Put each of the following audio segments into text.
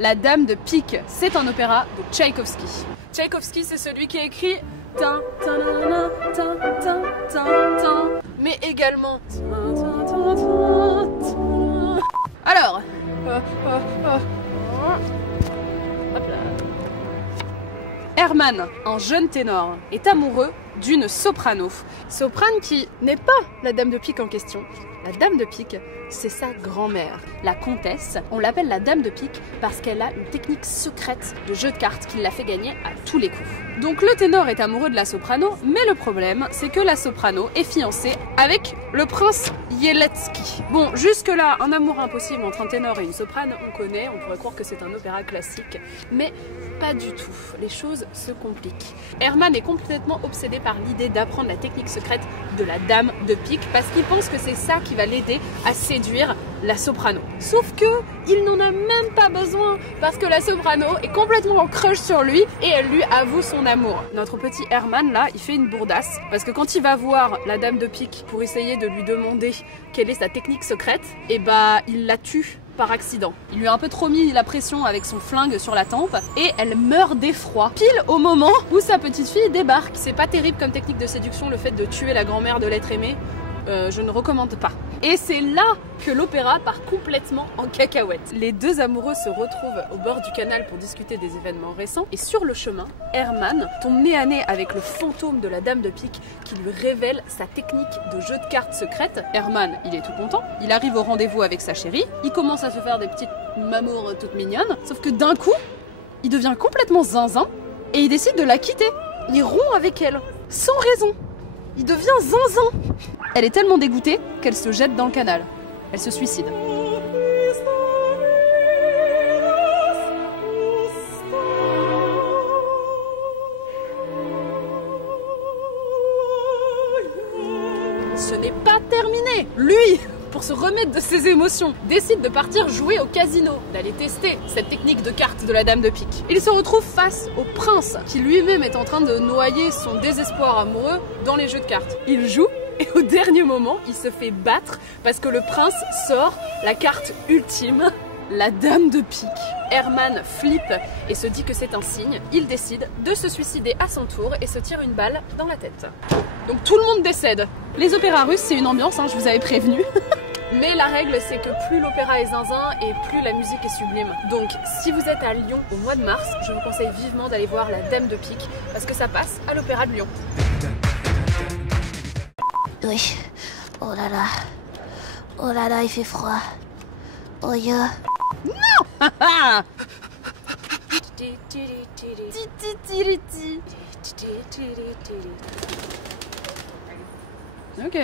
La Dame de Pique, c'est un opéra de Tchaïkovski. Tchaïkovski, c'est celui qui a écrit tin, tin, tin, tin, tin, tin, tin, mais également alors Herman, un jeune ténor, est amoureux d'une soprano. Soprane qui n'est pas la Dame de Pique en question. La Dame de Pique, c'est sa grand-mère. La comtesse, on l'appelle la Dame de Pique parce qu'elle a une technique secrète de jeu de cartes qui l'a fait gagner à tous les coups. Donc le ténor est amoureux de la soprano, mais le problème, c'est que la soprano est fiancée avec le prince Yeletsky. Bon, jusque-là, un amour impossible entre un ténor et une soprane, on connaît, on pourrait croire que c'est un opéra classique, mais pas du tout. Les choses se compliquent. Herman est complètement obsédé par l'idée d'apprendre la technique secrète de la Dame de Pique parce qu'il pense que c'est ça qui va l'aider à séduire la soprano. Sauf que il n'en a même pas besoin parce que la soprano est complètement en crush sur lui et elle lui avoue son amour. Notre petit Herman là, il fait une bourdasse parce que quand il va voir la Dame de Pique pour essayer de lui demander quelle est sa technique secrète, et bah il la tue par accident. Il lui a un peu trop mis la pression avec son flingue sur la tempe et elle meurt d'effroi pile au moment où sa petite fille débarque. C'est pas terrible comme technique de séduction le fait de tuer la grand-mère de l'être aimé. Je ne recommande pas. Et c'est là que l'opéra part complètement en cacahuète. Les deux amoureux se retrouvent au bord du canal pour discuter des événements récents et sur le chemin, Herman tombe nez à nez avec le fantôme de la Dame de Pique qui lui révèle sa technique de jeu de cartes secrète. Herman, il est tout content, il arrive au rendez-vous avec sa chérie, il commence à se faire des petites mamours toutes mignonnes, sauf que d'un coup, il devient complètement zinzin et il décide de la quitter. Il rompt avec elle, sans raison. Il devient zinzin. Elle est tellement dégoûtée qu'elle se jette dans le canal. Elle se suicide. Ce n'est pas terminé. Lui, pour se remettre de ses émotions, décide de partir jouer au casino, d'aller tester cette technique de cartes de la Dame de Pique. Il se retrouve face au prince, qui lui-même est en train de noyer son désespoir amoureux dans les jeux de cartes. Il joue, et au dernier moment, il se fait battre parce que le prince sort la carte ultime, la Dame de Pique. Herman flippe et se dit que c'est un signe. Il décide de se suicider à son tour et se tire une balle dans la tête. Donc tout le monde décède. Les opéras russes, c'est une ambiance, hein, je vous avais prévenu. Mais la règle, c'est que plus l'opéra est zinzin et plus la musique est sublime. Donc si vous êtes à Lyon au mois de mars, je vous conseille vivement d'aller voir la Dame de Pique parce que ça passe à l'opéra de Lyon. Oui. Oh là là, il fait froid. Oh yeah. Non. Ok.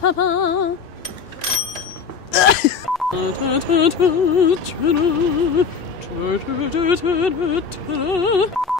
Papa.